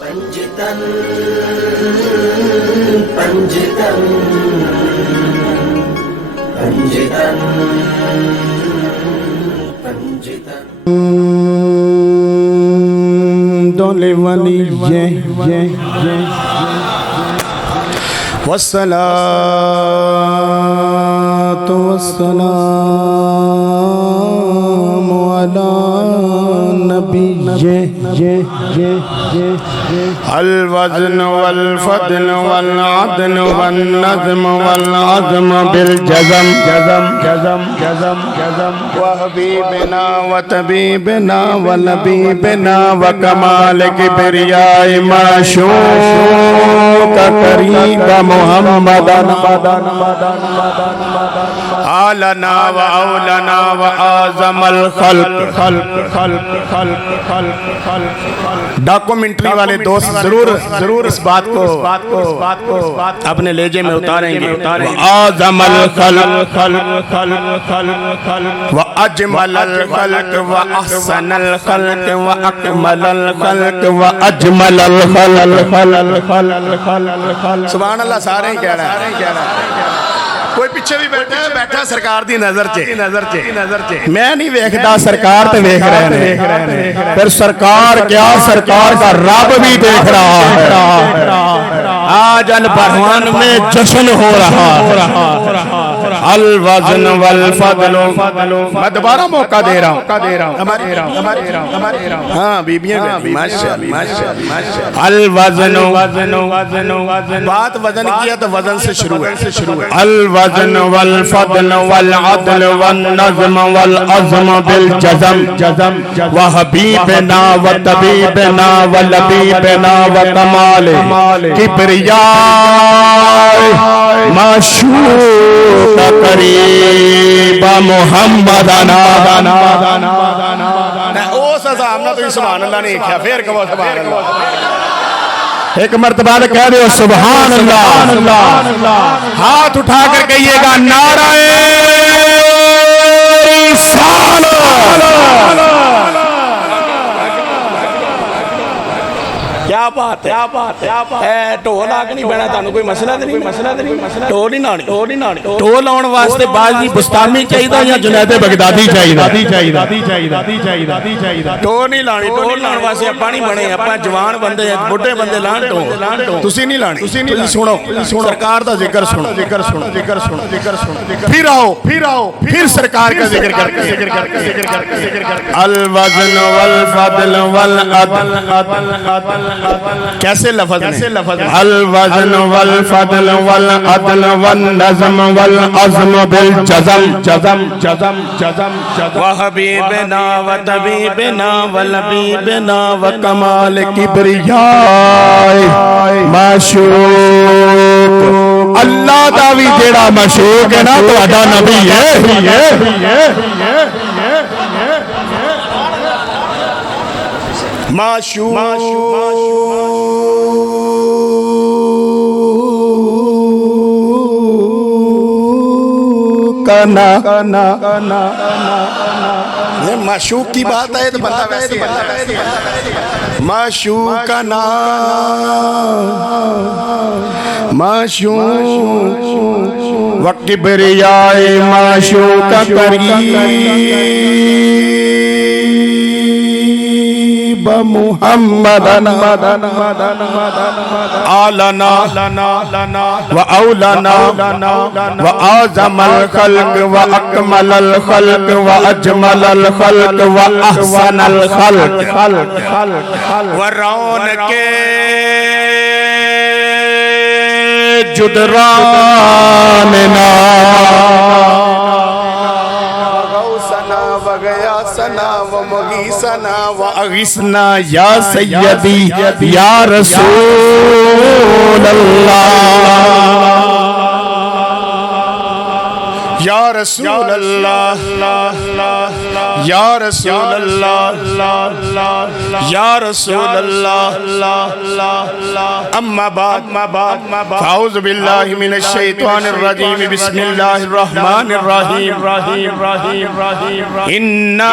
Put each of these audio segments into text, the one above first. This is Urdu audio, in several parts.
Panjitan, Panjitan, Panjitan, Panjitan. Dole wali wassalatu wassalamu ala nabiyyi الوزن والفضل والعدل والنظم والعظم بالجزم وحبيبنا وطبيبنا ولبيبنا وكمال كبرياء معشوق قريب محمدا آلنا وأولنا وآزم الخلق ڈاکومنٹری والے دوست ضرور اس بات کو اپنے لہجے میں اتاریں گے آزم الخلق وأجمل الخلق وأحسن الخلق وأكمل الخلق وأجمل الخلق سبحان اللہ سارے ہی کہہ رہے ہیں کوئی پیچھے بھی بیٹھا سرکار دی نظر چے میں نہیں ویکھدا سرکار تے ویکھ رہے ہیں پھر سرکار کیا سرکار کا رب بھی دیکھ رہا ہے آج البرہان میں جشن ہو رہا الوزن والفضل میں دوبارہ موقع دے رہا ہوں ہاں بیبیاں الوزن بات وزن کیا تو وزن سے شروع ہے الوزن والفضل والعدل والنظم والعظم بالجزم وحبیبنا وطبیبنا ولبیبنا وکمال کبریاء معشوق قریب محمدنا اس عذاب نہ تو سبحان اللہ نہیں کیا پھر کہو سبحان اللہ ایک مرتبہ کہہ دو سبحان اللہ ہاتھ اٹھا کر کہیے گا نعرہ رسالت کیا بات ہے ٹول آگ نہیں بہنا تانوں کوئی مسئلہ نہیں ٹول ہی نانی ٹول آن واسطے بازی بستانی چاہیدہ یا جنید بغدادی چاہیدہ ٹول نہیں لانی ٹول لان واسطے اپانی بنے اپنا جوان بندے بڑھے بندے لان تسی نہیں لانی تسی سنو سرکار دا ذکر سنو پھر آؤ پھر سرکار کا ذکر کر کے الوزن والفضل والعدل کیسے لفظ الوزن والفضل والعدل والنظم والعظم بالجزم وحبیبنا وطبیبنا ولبیبنا وکمال کبریاء معشوق اللہ دا بھی جیڑا معشوق ہے نا تو اڈا نبی ہے معشوق یہ معشوق کی بات ہے تو بندہ ویسے معشوق کا نام معشوق وکبریاء معشوق قریب محمدنا آلنا وأولنا وأعظم الخلق وأكمل الخلق وأجمل الخلق وأحسن الخلق ورونق جدراننا وغیاسنا ومغیسنا وأغیثنا یا سیدی یا رسول اللہ یا رسول اللہ یا رسول اللہ یا رسول اللہ اما بعد فاعوذ باللہ من الشیطان الرجیم بسم اللہ الرحمن الرحیم انا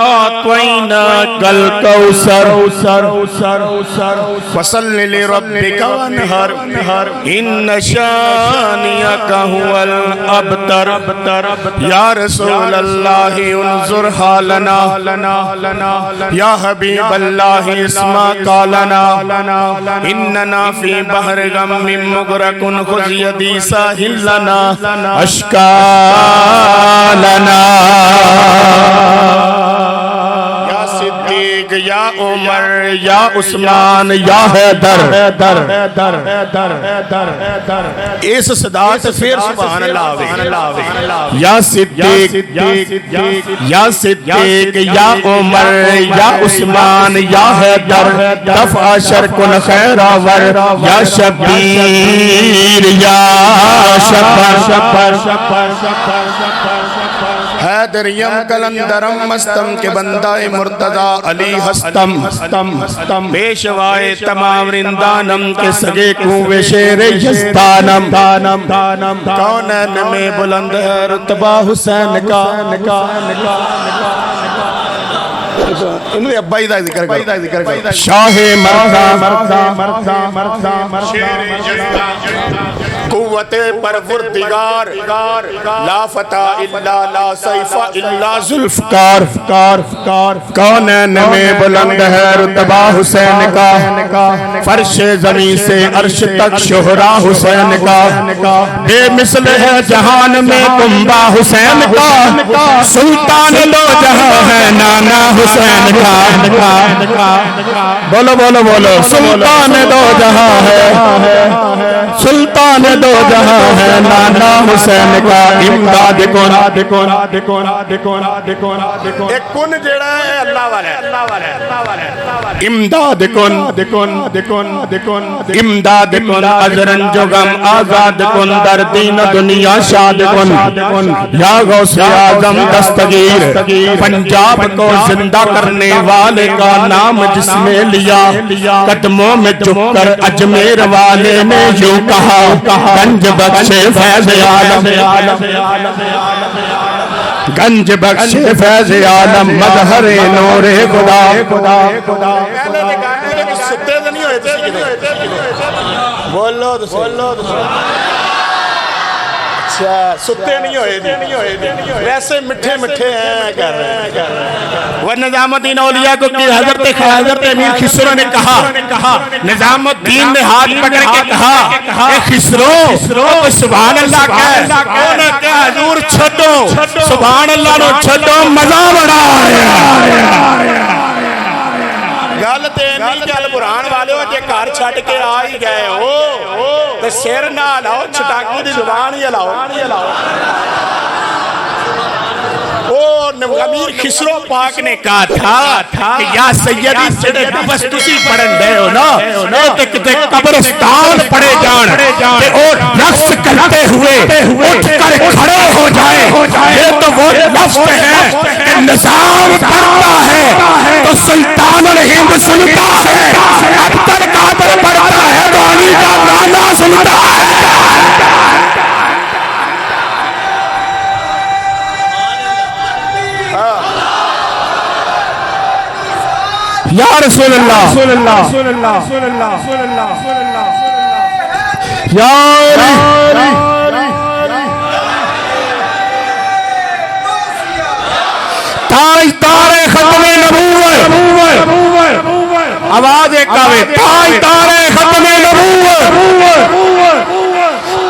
اعطیناک الکوثر فصل لربک وانحر ان شانئک هو الابتر یا رسول اللہ انظر حالنا یا حبیب اللہ اسما قالنا اننا فی بحر غم مغرق خذ یدی ساحل لنا اشکالنا یا صدیق یا عمر یا عثمان یا حیدر اس صدا سے پھر سبحان اللہ یا صدیق یا صدیق یا عمر یا عثمان یا حیدر دفع شرکن خیراور یا شبیر یا شبر حیدریم کلندرم مستم کے بندہ مرتضی علی ہستم پیشوائے تمام رندانم کے سگے کوئے شیر یزدانم کونین میں بلند ہے رتبہ حسین کا انہوں نے ابائی دا ذکر کرو شاہ مرزا شیر یزدان قوت پروردگار لا فتح الا لا سیف الا ذوالفقار کونین میں بلند ہے رتبہ حسین کا فرش زمین سے عرش تک شہرا حسین کا بے مثل ہے جہان میں کنبہ حسین کا سلطان دو جہاں ہے نانا حسین کا بولو سلطان دو جہاں ہے سلطان دو جہاں ہے نانا حسین کا امداد کون ایک کن جڑا ہے اللہ والا امداد کن ازرن جو غم آزاد کن در دین دنیا شاد کن یا غوث اعظم دستگیر پنجاب کو زندہ کرنے والے کا نام جس نے لیا قدموں میں جھک کر اجمیر والے نے یوں کہا گنج بخشے فیض عالم گنج بخشے فیض عالم مظہر نور خدا ستے نہیں ہوئے بولو ستے نہیں ہوئے ویسے مٹھے ہیں کر رہے ہیں وہ نظام الدین اولیاء کو کہ حضرت امیر خسرو نے کہا نظام الدین نے ہاتھ پکڑ کے کہا اے خسرو سبحان اللہ کہ حضور چھڑو سبحان اللہ نو چھڑو مزہ بڑا گل تے نہیں گل برہان والے ہو جے گھر چھڈ کے آ ہی گئے ہو تے سر نہ لاؤ چھٹاکی دی زبان ہی لاؤ امیر خسرو پاک نے کہا تھا کہ یا سیدی جڑے بس تسی پڑھن دے ہو نا تے کتے قبرستان پڑے جان تے اور رقص کرتے ہوئے اٹھ کر کھڑے ہو جائے یہ تو وہ لفظ ہے کہ نظام پڑھتا ہے تو سلطان الہند سنتا ہے ابتر قادر پڑھتا ہے تو علی کا گانا سنتا ہے یا رسول اللہ یا تاج ختم نبوت آواز ایک آوے تاج ختم نبوت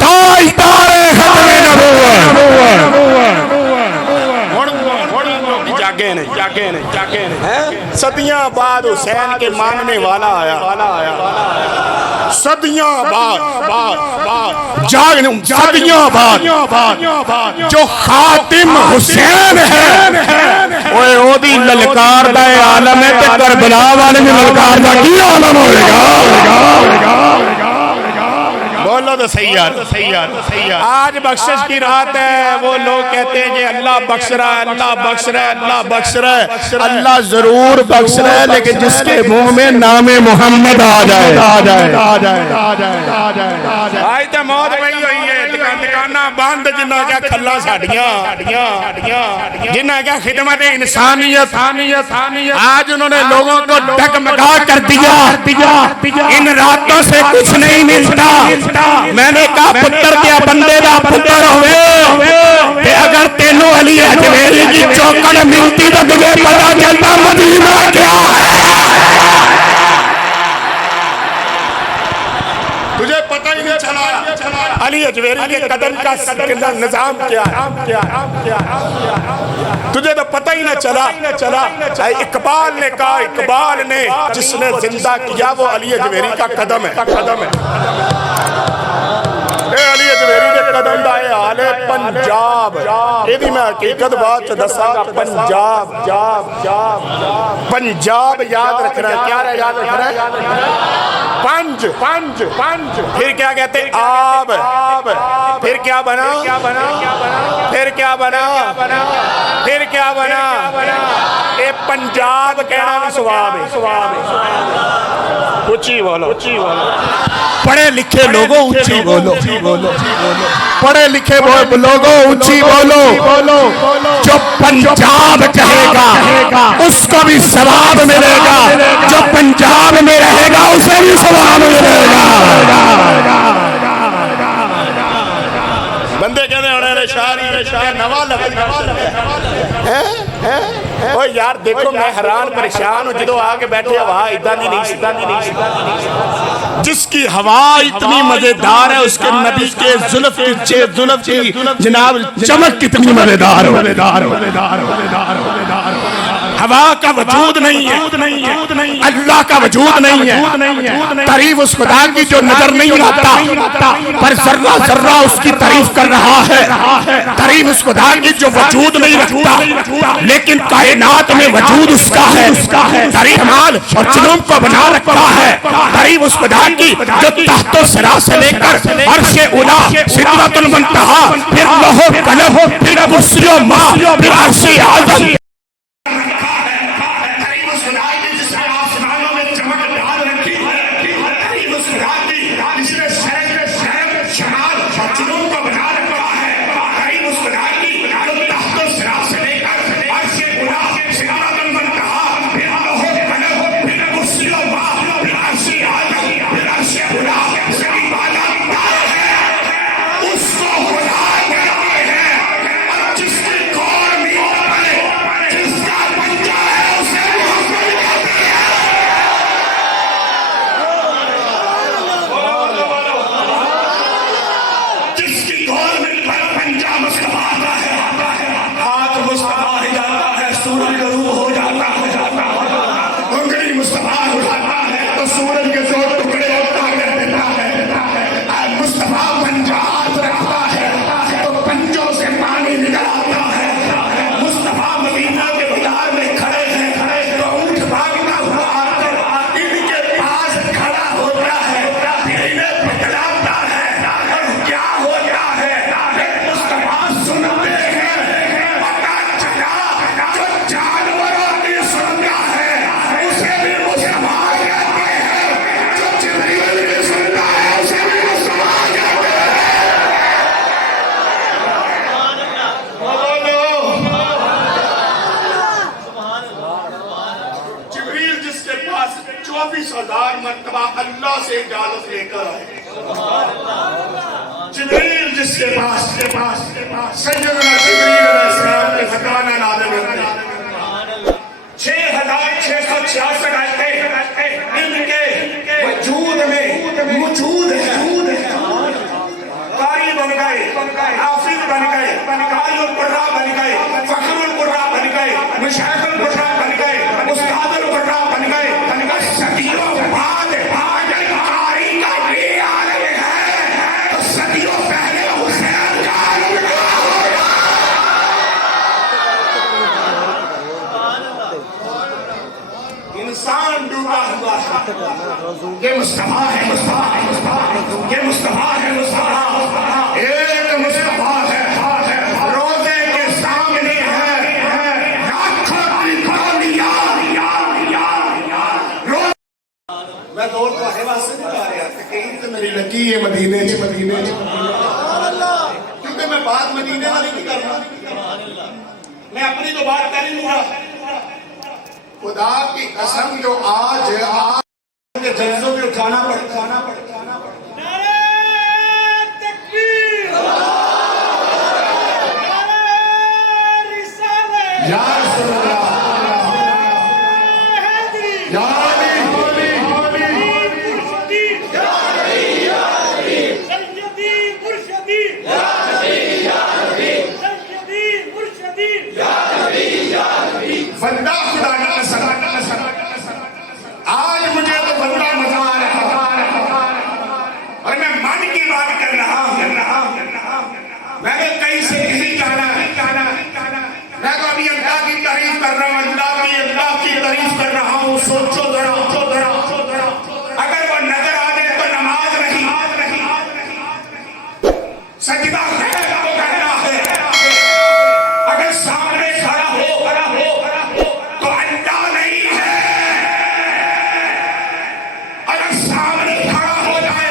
تاج ختم نبوت صدیاں بعد حسین کے ماننے والا آیا صدیاں بعد جو خاتم حسین ہے اوہ او دی للکار دا عالم ہے تے کربلا والے دی للکار دا کی عالم ہوئے گا بولو تو صحیح یار آج بخشش کی رات ہے. وہ لوگ کہتے ہیں کہ اللہ بخش رہا ہے, اللہ بخش رہا ہے, اللہ بخش رہا ہے. اللہ ضرور بخش رہا ہے, لیکن جس کے منہ میں نام محمد آ جائے آج تو موت وہی ہوئی ہے. دکانہ بند جنہ کیا کھلا ساڑیاں, جنہ کیا خدمت انسانیت. آج انہوں نے لوگوں کو ڈگمگا کر دیا. ان راتوں سے کچھ نہیں ملتا. میں نے کہا پتر کیا بندے دا پتر ہوئے کہ اگر تینوں علی اجمیری کی چوکڑ ملتی تو تمہیں پتا چلتا مدینہ کیا ہے. تجھے پتہ ہی نہیں چلا علی اجمیری کے قدم کا نظام کیا ہے. تجھے تو پتہ ہی نہ چلا. اقبال نے کہا, اقبال نے جس نے زندہ کیا وہ علی اجمیری کا قدم ہے. اے علی اجمیری کے قدم دا اے حال ہے پنجاب. یہ بھی میں حقیقت بات چ دسا. پنجاب یاد رکھنا ہے. کیا رہا یاد رکھنا ہے؟ پنج. پھر کیا کہتے ہیں؟ آب. پھر کیا بنا؟ پھر کیا بنا؟ اے پنجاب کہنا بھی ثواب ہے. اونچی بولو. پڑھے لکھے لوگوں اونچی بولو. پڑھے لکھے لوگوں اونچی بولو. جو پنجاب کہے گا اس کو بھی ثواب ملے گا. جو پنجاب میں رہے گا اسے بھی ثواب ملے گا. بندے کہتے ہیں انہیں شاعری نوا او یار دیکھو میں حیران پریشان ہوں. جدو آ کے بیٹھے ہوا ادھا نہیں. جس کی ہوا اتنی مزیدار ہے اس کے نبی کے زلف کی جناب چمک کتنی مزیدار ہوا کا وجود نہیں ہے, اللہ کا وجود نہیں ہے. تعریف اس خدا کی جو نظر نہیں آتا پر ذرہ ذرہ اس کی تعریف کر رہا ہے. تعریف اس خدا کی جو وجود نہیں رکھتا لیکن کائنات میں وجود اس کا ہے. تعریف مال اور جنوب کو بنا رکھتا ہے. تعریف اس خدا کی جو تحت و سرا سے لے کر عرش اولا سدرۃ المنتہا پھر لوح و قلم پھر کرسی و ماء پھر عرش اعظم. اللہ سے اجازت لے کر آئے. جبریل جس کے پاس سیدنا جبریل علیہ السلام کے خزانہ نازل ہوتے ہیں. 6666 آیتیں ان کے وجود میں موجود ہے. قاری بن گئے, حافظ بن گئے, قاری القرآ بن گئے, فخر القرآ بن گئے, مشایخ القرآ بن گئے, استاد القرآ بن گئے. صدیوں بعد قاری کا یہ عالم ہے تو صدیوں پہلے حسین کا عالم کیا ہوگا. انسان ڈوبا ہوا ہے. یہ مصطفیٰ ہے مصطفیٰ، یہ مصطفیٰ ہے مصطفیٰ، ایک مصطفیٰ ہے روزے کے سامنے ہے لاکھوں کی گالیاں۔ میں دور کو ہے واسطے نہیں آ رہا کہ کہیں تو میری لگی ہے مدینے کیونکہ میں بات مدینے والی نہیں کر رہا، میں اپنی تو بات کر ہی لوں گا۔ خدا کی قسم جو آج کے جلسوں میں اٹھانا پڑتا نعرہ تکبیر، نعرہ رسالت، یا رسول اللہ، حیدری، یا علی، سیدی مرشدی، سیدی مرشدی، بندہ خدا کی قسم آج مجھے تو بندہ مزہ آ رہا اور میں من کی بات کر رہا ہوں۔ میں نے کہیں سے نہیں جانا، میں تو ابھی اللہ کی تعریف کر رہا ہوں، اللہ کی تعریف کر رہا ہوں۔ سوچو ذرا اگر وہ نظر آ جائے تو نماز نہیں، سجدہ خیر کو کرنا ہے۔ اگر سامنے کھڑا ہو تو اللہ نہیں ہے، اگر سامنے کھڑا ہو جائے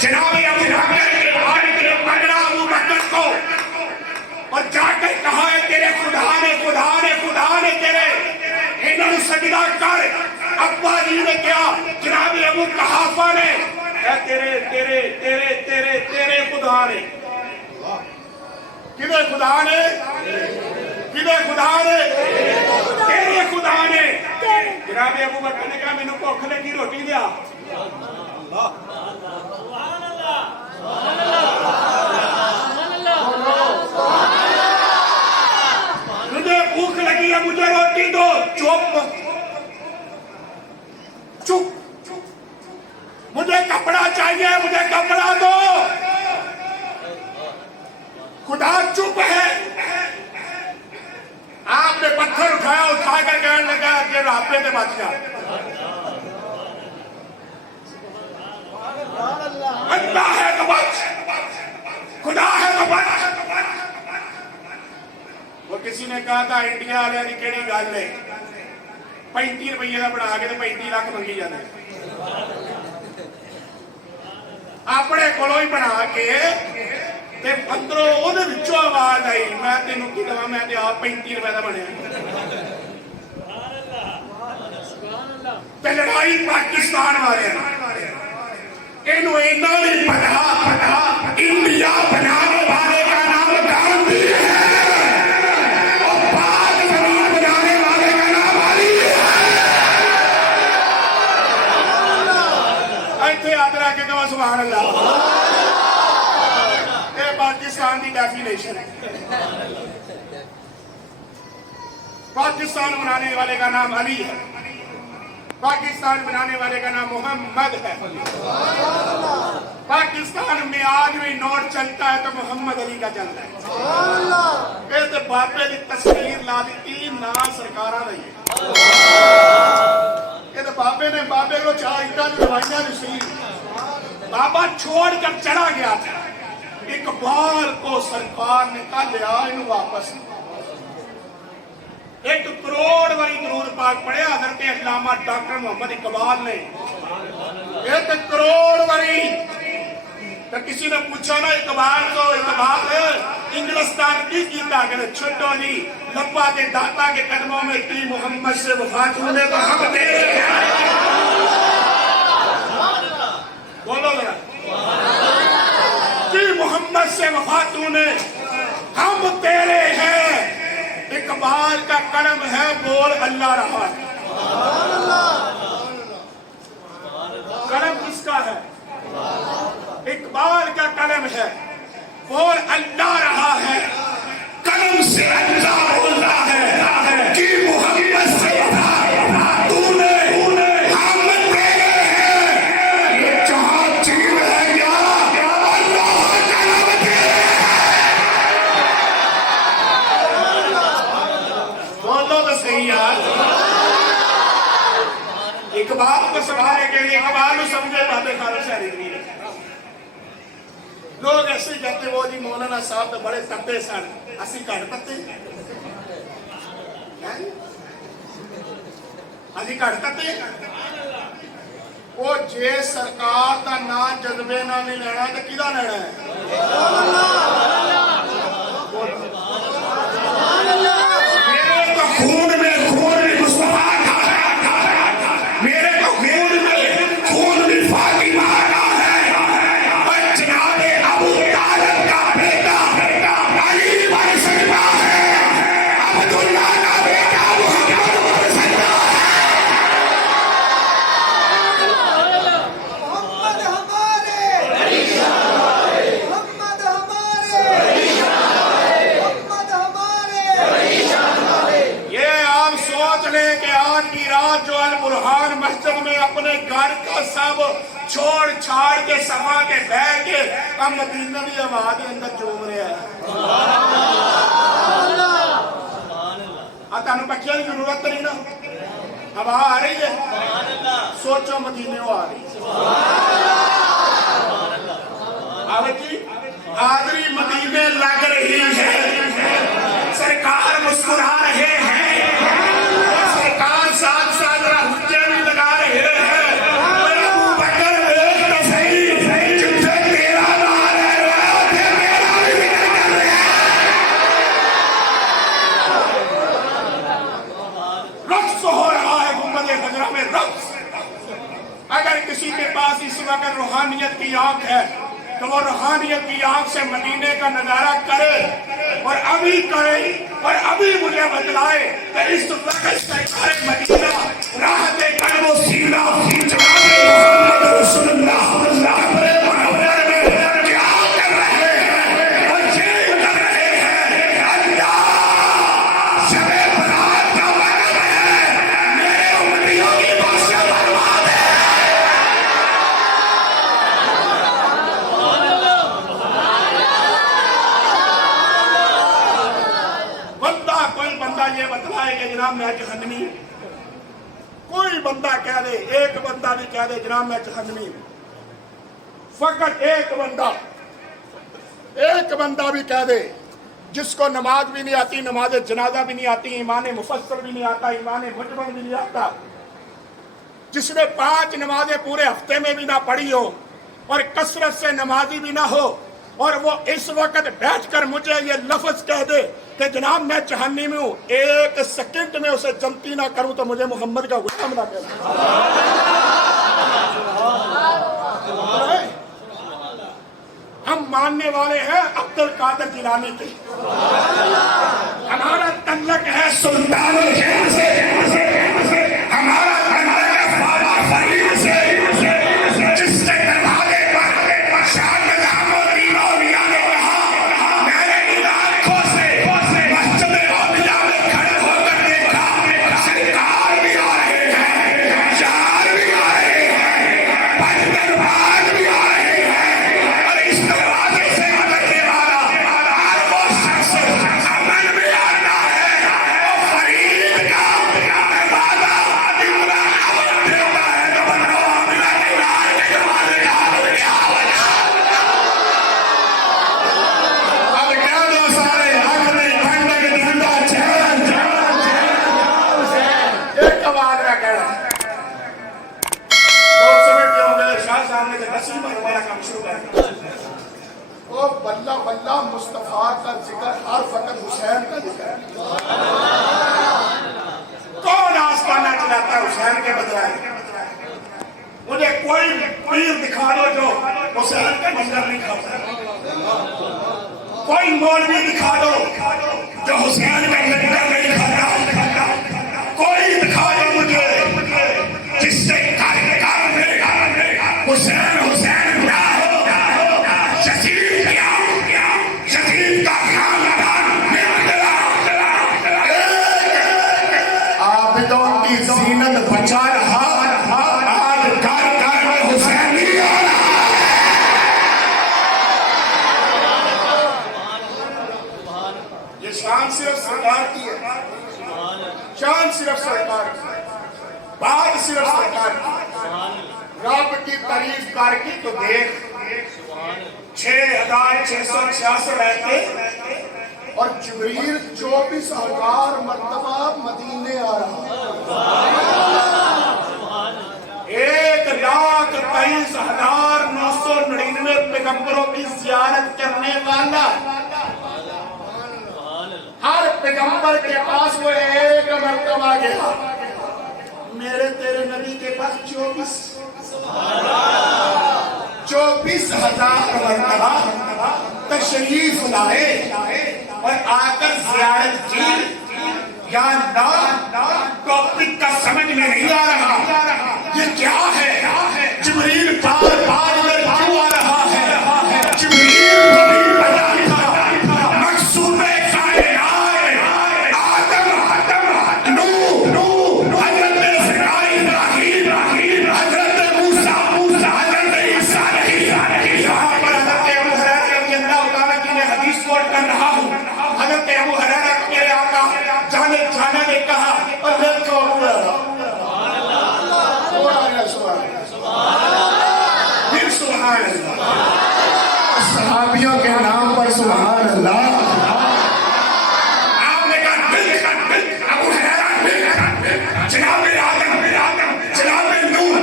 جناب ابو بکر کے والد نے پکڑا ابو بکر کو اور جا کے کہا ہے تیرے خدا نے تیرے انہوں نے سجدہ کر۔ ابا جی نے کیا، جناب ابو قحافہ نے تیرے خدا نے، کدھر خدا نے تیرے خدا نے۔ جناب ابو بکر نے کہا میں نے بھوک لگی روٹی دیا۔ سبحان اللہ، مجھے بھوک لگی ہے، مجھے روٹی دو۔ چپ، مجھے کپڑا چاہیے، مجھے کپڑا دو۔ خدا چپ ہے۔ آپ نے پتھر اٹھا کر کہنے لگا کہ رابطے سے بچ جا۔ اللہ ہے تو بچ، خدا ہے تو بچ۔ وہ کسی نے کہا تھا انڈیا والے کی کہڑی گل ہے، 35 روپیے کا بنا کے 35 لاکھ منگی جانے، اپنے کولوں ہی بنا کے تے اندروں اودے وچوں آواز آئی میں تینوں کی دواں، میں تے آپ 35 روپے دا بنیا۔ تے لڑائی پاکستان والے اینو اینا نہیں پتا انڈیا بنانے والے کا نام گاندھی ہے اور پاک زمین بنانے والے کا نام علی ہے۔ ایتھے یاد رکھ کے کہو سبحان اللہ۔ یہ پاکستان کی ڈیفینیشن ہے۔ پاکستان بنانے والے کا نام علی ہے، پاکستان بنانے والے کا نام محمد ہے۔ پاکستان میں آج بھی نوٹ چلتا ہے تو محمد علی کا چلتا ہے۔ یہ تو بابے کی تصویر لا دیتی نہ سرکارہ نہیں، یہ تو بابے کو چاہتا روایاں نہیں۔ بابا چھوڑ کر چلا گیا تھا، اقبال کو سرکار نے کہا لیا انہوں واپس۔ 1 کروڑ واری درود پاک پڑھے حضرت علامہ ڈاکٹر محمد اقبال نے، 1 کروڑ واری۔ تو کسی نے پوچھا نا اقبال کو، اقبال انگلستان کی کیتا کہ چھٹو جی لبا کے داتا کے قدموں میں کی محمد سے وفات ہونے تو ہم تیرے ہیں۔ بولو ذرا، کی محمد سے وفات ہونے ہم تیرے ہیں۔ اقبال کا قلم ہے، بول اللہ رہا ہے۔ قلم کس کا ہے؟ اقبال کا قلم ہے، بول اللہ رہا ہے۔ قلم سے اللہ بول رہا ہے کہ محمد سے وفات تو نے ہم تیرے ہیں۔ یہ جہاں چین ہے یا اللہ قلم تیرے ہے۔ بولو تو صحیح یار۔ اقبال کو سمجھانے کے لیے کمال سمجھے باتیں خالد شہری نہیں ہے لوگ ایسے ہی کہتے وہ جی مولانا صاحب تو بڑے تپے سن اسی گھٹ تتے اسی گھٹ تتے وہ جے سرکار دا نام جذبے نہ نہیں لینا تو کدا لینا ہے میرے تو خون میں مصطفیٰ کا ہے میرے تو خون میں فاطمہ کا ہے اور جناب ابو طالب کا بیٹا علی بن سکتا ہے عبداللہ کا بیٹا محمد بن سکتا ہے کہ آج کی رات جو البرہان مسجد میں اپنے گھر کا سب چھوڑ چھاڑ کے سما کے بیٹھ کے اب مدینہ بھی آباد اندر چوم رہا ہے تمہیں پکیا کی ضرورت نہیں نا ہوا آ رہی ہے سوچو مدینے آ رہی حاضری مدینے لگ رہی ہے سرکار مسکرا رہے ہیں ساتھ ساتھ حجے بھی لگا رہے ہیں اور ابو بکر ایک تو صحیح جن سے تیرا نام ہے میرا بھی ذکر کر رہے ہیں رقص ہو رہا ہے گنبد خضرا میں رقص اگر کسی کے پاس اس وقت روحانیت کی آنکھ ہے تو وہ روحانیت کی آنکھ سے مدینے کا نظارہ کرے اور ابھی کرے اور ابھی مجھے بتلائے کہ اس وقت سرکار مدینہ راحت قلب و سینہ جناب محمد رسول اللہ اپنے منور میں کیا کر رہے ہیں اور یہ کر رہے ہیں اللہ شب برات کا وقت ہے میرے امتیوں کی بخشش فرما دے یہ بتلائے کہ جناب میں جہنمی کوئی بندہ کہہ دے ایک بندہ بھی کہہ دے جناب میں جہنمی فقط ایک بندہ بھی کہہ دے جس کو نماز بھی نہیں آتی نماز جنازہ بھی نہیں آتی ایمان مفصل بھی نہیں آتا ایمان مجمل بھی نہیں آتا جس نے 5 نمازیں پورے ہفتے میں بھی نہ پڑھی ہو اور کثرت سے نمازی بھی نہ ہو اور وہ اس وقت بیٹھ کر مجھے یہ لفظ کہہ دے کہ جناب میں جہنمی میں ہوں ایک سیکنڈ میں اسے جنتی نہ کروں تو مجھے محمد کا غلام نہ کہنا ہم ماننے والے ہیں عبد القادر جیلانی کے ہمارا تعلق ہے سلطان الحسین سے ہمارا تعلق ہے بابا فرید سے جس سے دروازے پر شاہ نظام الدین اولیاء نے کہا میں نے ان آنکھوں سے مسجد اولیاء میں کھڑے ہو کر دیکھا سرکار بھی آ رہے ہیں شاعر بھی آ رہے ہیں پنجتنباز بھی آ رہے ہیں اور اس دروازے سے گزرنے والا ہر وہ شخص امن بھی آتا ہے وہ فرید کا دروازہ دیتا ہے تو بنو امنہ کے نار کے دروازے کا اب کیا دو سارے حق میں ٹھنڈک ٹھنڈا چین ایک آواز رہ کہنا 2 منٹ ہو گئے شاہ صاحب نے نصیب والا کام شروع کر او بلہ بلہ مصطفیٰ کا ذکر ہر وقت حسین کا ذکر کون آستانہ چلاتا ہے حسین کے بدلائے مجھے کوئی پیر دکھا دو جو حسین کے منظر نہیں کھاتا کوئی مولوی دکھا دو جو حسین کا منظر نہیں کھاتا کوئی دکھا دو مجھے جس سے کار میں حسین حسین نہ ہو شکیل کیا شکیل کا خیال عابدوں کی زینت بچا رہا آج گھر میں حسین ہی آ رہا یہ شان صرف سرکار کی ہے شان صرف سرکار کی بات صرف سرکار کی رب کی تعریف کر کے تو دیکھ 6,666 رہتے اور جبریل 24,000 مرتبہ مدینے آ رہا 1,23,999 پیغمبروں کی زیارت کرنے والا ہر پیغمبر کے پاس وہ ایک مرتبہ گیا میرے تیرے نبی کے پاس 24,000 مرتبہ تشریف لائے اور آ کر زیارت کی یا اللہ ٹاپک کا سمجھ میں نہیں آ رہا یہ کیا ہے جبریل بار بار میں کیوں آ رہا ہے جبریل بیان تھا مقصود کائنات آدم نوح حضرت ابراہیم حضرت موسیٰ حضرت عیسیٰ یہاں پر حضرت ابو ہریرہ رضی اللہ تعالیٰ کی میں حدیث کوٹ کر رہا ہوں حضرت ابو ہریرہ میرے آقا جانے نے کہا اور دیکھو سبحان اللہ صحابیوں کے نام پر سبحان اللہ آپ نے کہا ابو ہریرہ جناب آدم جناب نوح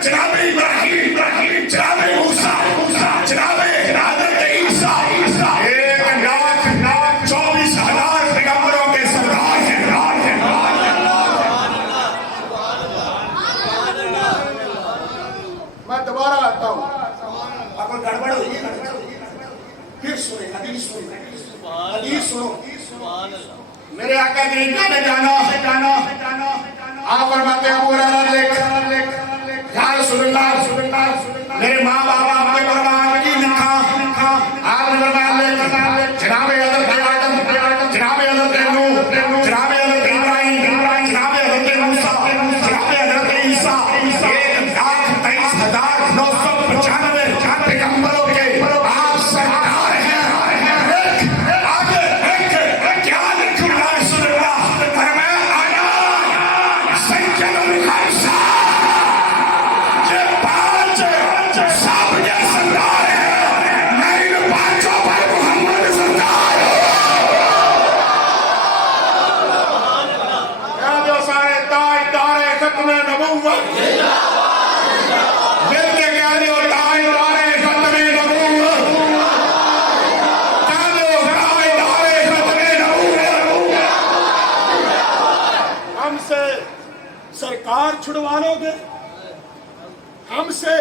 جناب ابراہیم جناب موسیٰ جناب حضرت عیسیٰ 1,24,000 پیغمبروں کے سردار ہیں میں دوبارہ آتا ہوں آپ کو گڑبڑ ہوئی ہے پھر سنیں حدیث سنو میرے آقا نے جانا آپ فرماتے ہیں ابو ہریرہ یا رسول اللہ میرے ماں بابا ہمیں قربان کی لکھا آپ نے فرمایا جناب حضرت آدم جناب حضرت نوح جناب حضرت ابراہیم جناب حضرت موسیٰ جناب حضرت عیسیٰ 1,23,995 پیغمبروں کے آپ سردار ہیں آگے کیا لکھوں گا رسول اللہ فرمایا آیا سید الخمسہ یہ 5 سب کے سردار ہیں میں ان 5 پر محمد سردار کیا جو سارے تاجدار ختم نبوت مل کے کیا جو تاجدار ختم نبوت کیا جو تاجدار ختم نبوت ہم سے سرکار چھڑوا لو گے ہم سے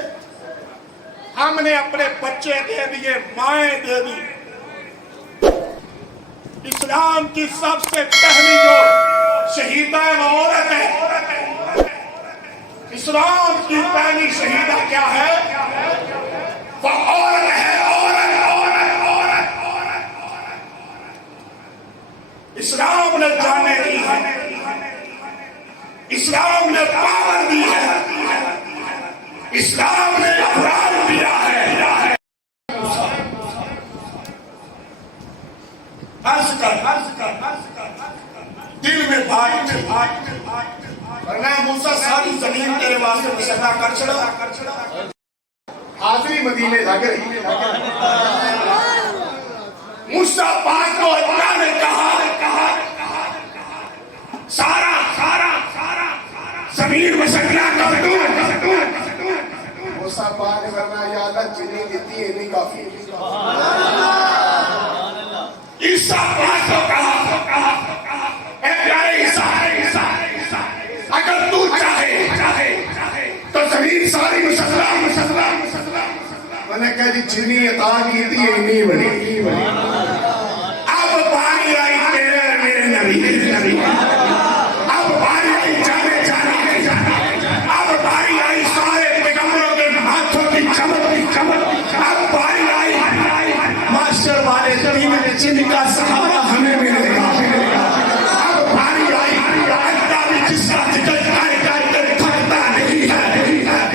ہم نے اپنے بچے دے دیے مائیں دے دی اسلام کی سب سے پہلی جو شہیدہ وہ عورت ہے اسلام کی پہلی شہیدہ کیا ہے وہ عورت ہے عورت اسلام نے جانے دی ہے اسلام نے پاور دی ہے اسلام نے اقرار دیا ہے عرض کر دل میں بھائی ورنہ موسیٰ ساری زمین تیرے واسطے مسلح کر چھڑا حاضری مدینے لگ رہی موسیٰ پاک کو اللہ نے کہا سارا زمین مسلح کر دوں موسیٰ پاک نے فرمایا یا اللہ چنی دیتی ہے نہیں کافی عیسیٰ پاک کو کہا اے پیارے عیسیٰ اگر تو چاہے تو زمین ساری مسلح میں نے کہا جی چنی عطا کی تھی یہ نہیں بڑی اب پانی آئی تیرے میرے نبی اب پانی آئی جانے اب پانی آئی سارے پیغمبروں کے ہاتھوں کی چمک اب پانی آئی معاشر والے زمین میں چنی کا سہارا ہمیں ملے گا اب پانی آئی اللہ بھی جس کا ذکر کر تھکتا نہیں ہے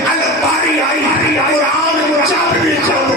اب پانی آئی قرآن چاپ بھی چلو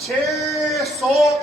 600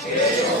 600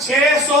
600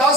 10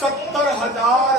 70,000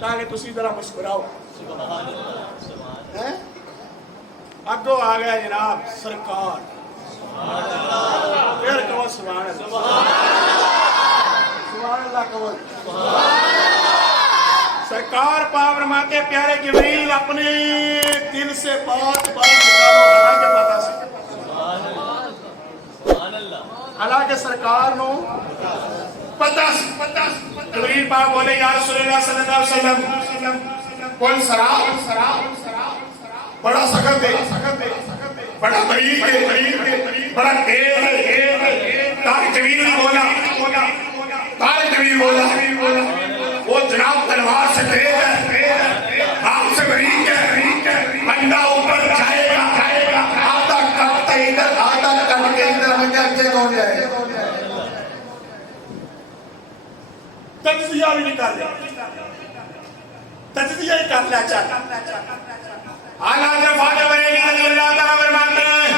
تاکہ تسی ذرا مسکراؤ ہیں اگو آ گیا جناب سرکار پھر کہو سبحان اللہ کہو سرکار پاک فرماتے پیارے جبریل اپنے دل سے بات نکالو حالانکہ پتا سی حالانکہ سرکار نو پتا سی جبریل پاک بولے یا رسول اللہ صلی اللہ علیہ وسلم کون سراب بڑا سخت ہے بڑا بریق ہے بڑا تیز ہے تاکہ جبریل نے بولا وہ جناب تلوار سے تیز ہے آپ سے بریق ہے بندہ اوپر جائے گا آدھا کٹ ادھر آدھا کٹ کے ادھر میں کیا کون جائے تجزیہ بھی نکال لیا تجزیہ ہی کر لیا چاہتا آلہ فاضل بریلوی رضی اللہ تعالیٰ فرماتے ہیں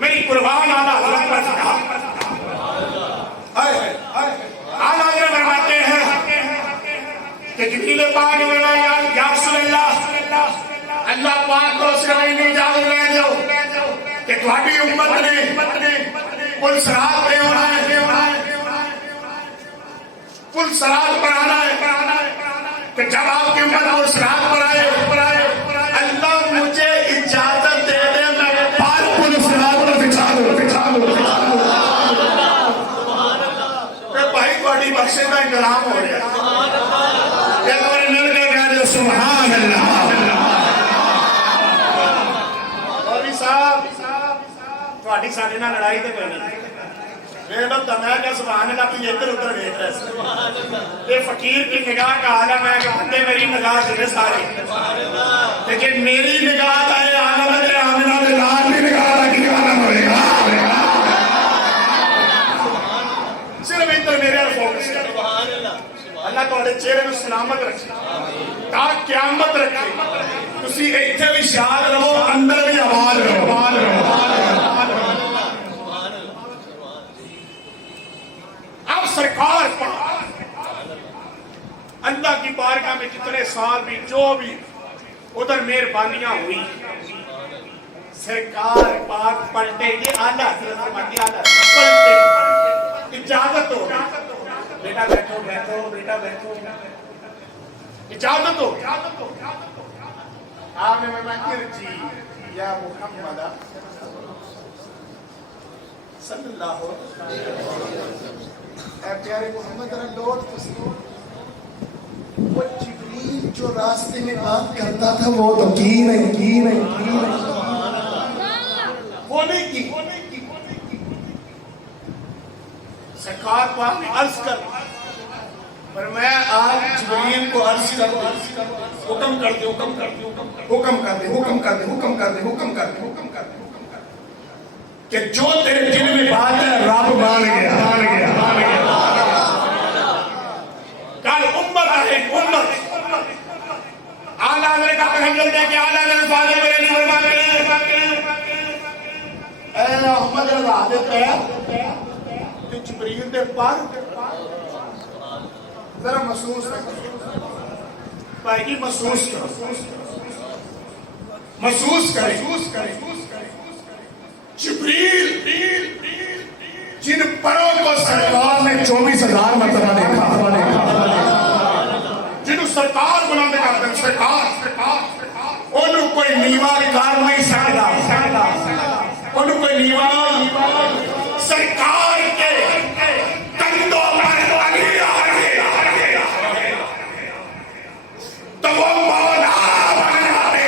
میری قربان آلہ حضرت پر سکھا آلہ حضرت فرماتے ہیں کہ جبریل پاک نے فرمایا یا رسول اللہ اللہ پاک کو اس روی میں اجازت لے جاؤ کہ تمہاری امت نے پل صراط پہ ہونا ہے پل صراط پر آنا ہے کہ جب آپ کی امت پل صراط پر آئے اللہ مجھے اجازت دے دے میں پار پل صراط پر بچھا دو کہ بھائی تمہاری بخشے کا انتظام ہو رہا ہے کہ تمہارے نل کے کہہ دے سبحان اللہ مولوی صاحب تمہاری ساڈے نال لڑائی تے کوئی نہیں میں کہ سبحان اللہ تو ادھر ادھر دیکھ رہے یہ فقیر کی نگاہ کا عالم ہے کہ بندے میری نگاہ سے سارے لیکن میری نگاہ کا یہ عالم ہے کہ آمنہ لال کی نگاہ کا کی عالم ہوئے گا صرف ادھر میرے فوکس کر اللہ تمہارے چہرے میں سلامت رکھے تا قیامت رکھے تسی ایتھے بھی شاد رہو اندر بھی آباد رہو اب سرکار اللہ کی بارگاہ میں جتنے سال بھی جو بھی ادھر مہربانیاں ہوئی سرکار پاک پلٹے یہ آلہ حضرت فرماتی آلہ پلٹے اجازت ہو بیٹا بیٹھو بیٹا بیٹھو اجازت ہو آپ نے میں ارجی یا محمد صلی اللہ علیہ وسلم اے پیارے محمد لوٹ وہ جبریل جو راستے میں بات کرتا تھا وہ تو کی نہیں وہ نہیں کی سرکار پاک نے عرض کر پر میں آج جبریل کو عرض کر حکم کر دے کہ جو تیرے دل میں بات ہے رب مان گیا کل امت ہے امت آلہ حضرت کا پہنجل دے کہ آلہ حضرت فاضل بریلوی فرماتے ہیں اے محمد رضا حضرت ہے کہ جبریل دے پر ذرا محسوس پائے محسوس کرے جبریل جن پروں کو سرکار نے 24,000 مرتبہ دیکھا جنہوں سرکار بلند کرتے ہیں سرکار انہوں کوئی نیوہ کار نہیں سکتا انہوں کوئی نیوہ سرکار کے کندوں پر علی آ رہے تو وہ مولا بن جاتے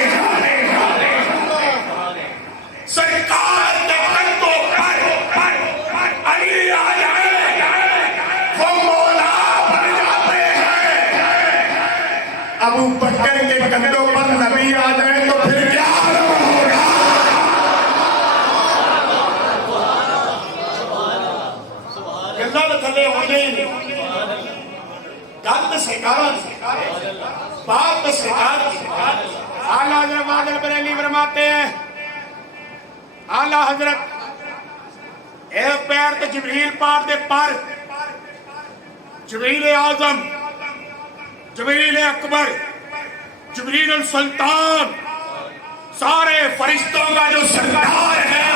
سرکار کے کندوں پر علی آ جائے وہ مولا بن جاتے ہیں ابو بکر کے کندوں پر نبی آ جائے تو پھر کیا ہوگا گلہ میں تھلے ہونے ہی نہیں گل تو سرکار بات تو سرکار اعلیٰ حضرت فاضل بریلوی فرماتے ہیں اعلیٰ حضرت اے پیر تے جبریل پاک دے پر جبریل اعظم جبریل اکبر، جبریل السلطان، سارے فرشتوں کا جو سردار ہے،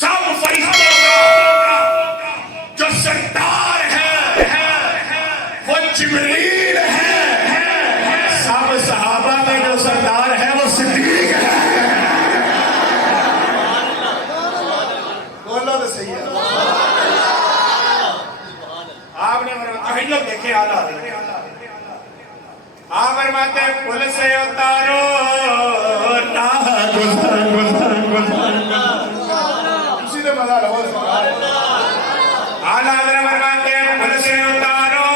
سب فرشتوں کا جو سردار ہے وہ جبریل ہے، سب صحابہ میں جو سردار ہے وہ صدیق ہے۔ بولو تو صحیح ہے۔ آپ نے تحیت دیکھے آلہ آپ فرماتے ہیں پل سے اتارو راہ گزر گزر گزر، اسی نے مزہ لہو آلہ حضرت فرماتے ہیں پل سے اتارو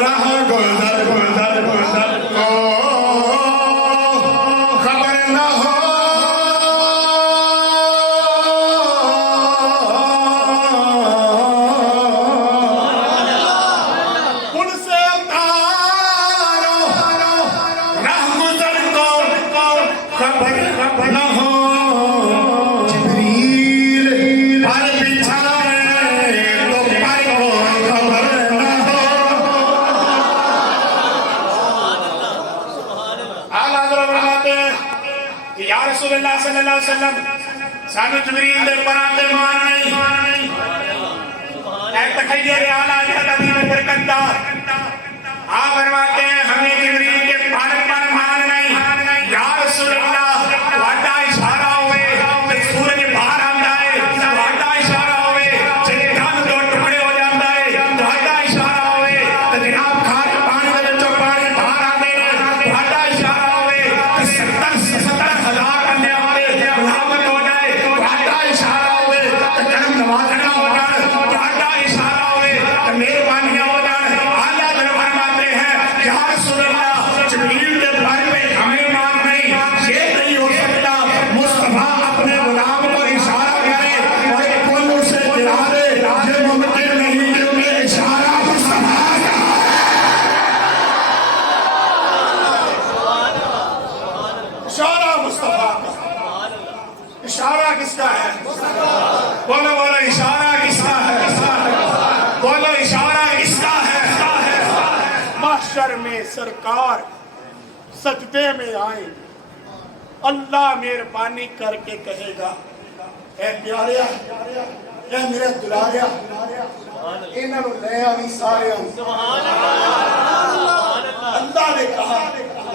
راہ گزر گزر گزر، خبر نہ ہو پل سے اتارو راہ گزر کو خبر نہ ہو، جبریل پر بچھائے تو پر کو خبر نہ ہو۔ اعلیٰ حضرت فرماتے ہیں کہ یا رسول اللہ صلی اللہ علیہ وسلم سانو جبریل دے پراتے مان نہیں، اے تخیر اعلیٰ حضرت عظیم برکتدار، آپ فرماتے ہیں ہمیں جبریل کے پر مان نہیں، یا رسول اللہ واٹا اشارہ ہوئے کہ سورج باہر آتا ہے، واٹا اشارہ ہوئے کہ دن دو ٹکڑے ہو جاتا ہے، واٹا اشارہ ہوئے کہ جناب کھاٹ پانی دے جو پانی باہر آتے ہیں، واٹا اشارہ ہوئے کہ 70,000 بندے آتے غلامت ہو جائے، واٹا اشارہ ہوئے کہ جنم نوازنا ہو جائے، واٹا اشارہ ہوئے کہ مہربانیاں ہو جائے۔ اعلیٰ حضرت فرماتے ہیں یا رسول اللہ جبریل کے بارے میں ہمیں مان نہیں، یہ نہیں ہو سکتا مصطفیٰ اپنے غلام کو اشارہ کرے اور ایک پل اسے گرا دے، یہ ممکن نہیں کیونکہ اشارہ مصطفیٰ کا اشارہ مصطفیٰ کا، اشارہ کس کا ہے؟ بولو بولو اشارہ کس کا ہے؟ بولو اشارہ کس کا ہے؟ محشر میں سرکار سجدے میں آئیں، اللہ مہربانی کر کے کہے گا اے پیاریا، اے میرے دلاریا، انہاں نوں لے آویں سارے، اللہ نے کہا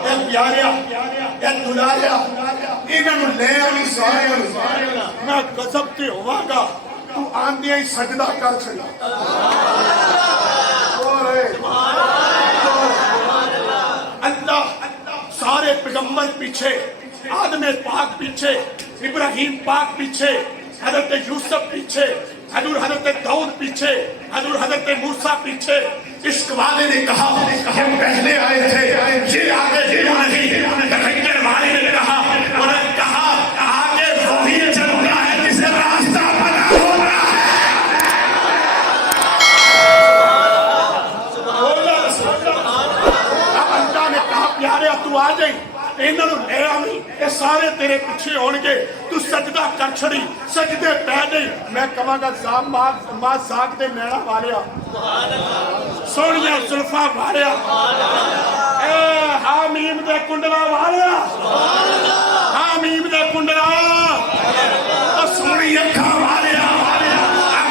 اے پیاریا، اے دلاریا، انہاں نوں لے آویں سارے، میں غضب تے ہوواں گا تو آندیاں ہی سجدہ کر چھڑا۔ اللہ سارے پیغمبر پیچھے، آدم پاک پیچھے، ابراہیم پاک پیچھے، حضرت یوسف پیچھے، حضرت داؤد پیچھے، حضرت موسیٰ پیچھے۔ عشق والے نے کہا ہم پہلے آئے تھے، یہ آگے کیوں نہیں؟ تخیر والے نے کہا، انہوں نے کہا آگے وہی چل رہا ہے جسے راستہ بنا ہو رہا ہے۔ اللہ نے کہا پیارے تو آ جائیں، انہوں نے لے آئی، یہ سارے تیرے پیچھے ہون گے، تو سجدہ کر چھڑی، سجدے پہ گئی۔ میں کہاں گا ماں زاگ دے نیڑا والیا، سونیا زلفا والیا، اے حامیم دے کنڈلا والیا، حامیم دے کنڈلا، سونی اکھا والیا،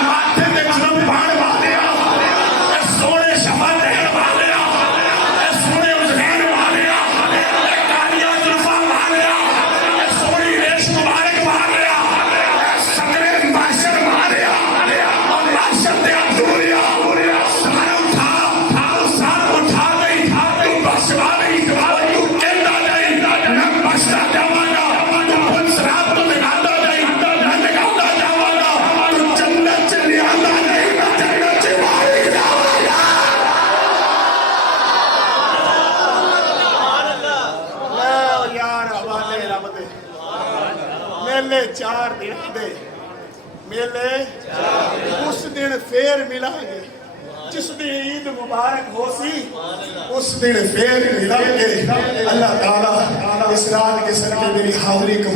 ماتھے دے جنم بھاڑ والیا، سونے شفا دہر والیا، سونے اجھین والیا، کالیا زلفا والیا، سونی ریش مبارک والیا، سکرے معاشر والیا، اور معاشر دے عبدوریا، سارے اٹھا، سارے اٹھا گئی، تو بخشوا گئی، تو کہنا نہیں، میں بخشتا جاواں گا، تو خود سراب تو نکالتا نہیں، میں نکالتا جاواں گا، تو جنت سے نہیں آتا نہیں، میں جنت سے باہر جاواں گا۔ اے یار حوالے رب دے، میلے 4 دن دے، میلے اس دن پھر ملیں گے، جس دن عید مبارک ہو سی اس دن پھر ملیں گے۔ اللہ تعالیٰ اس رات کے صدقے میری حاضری کو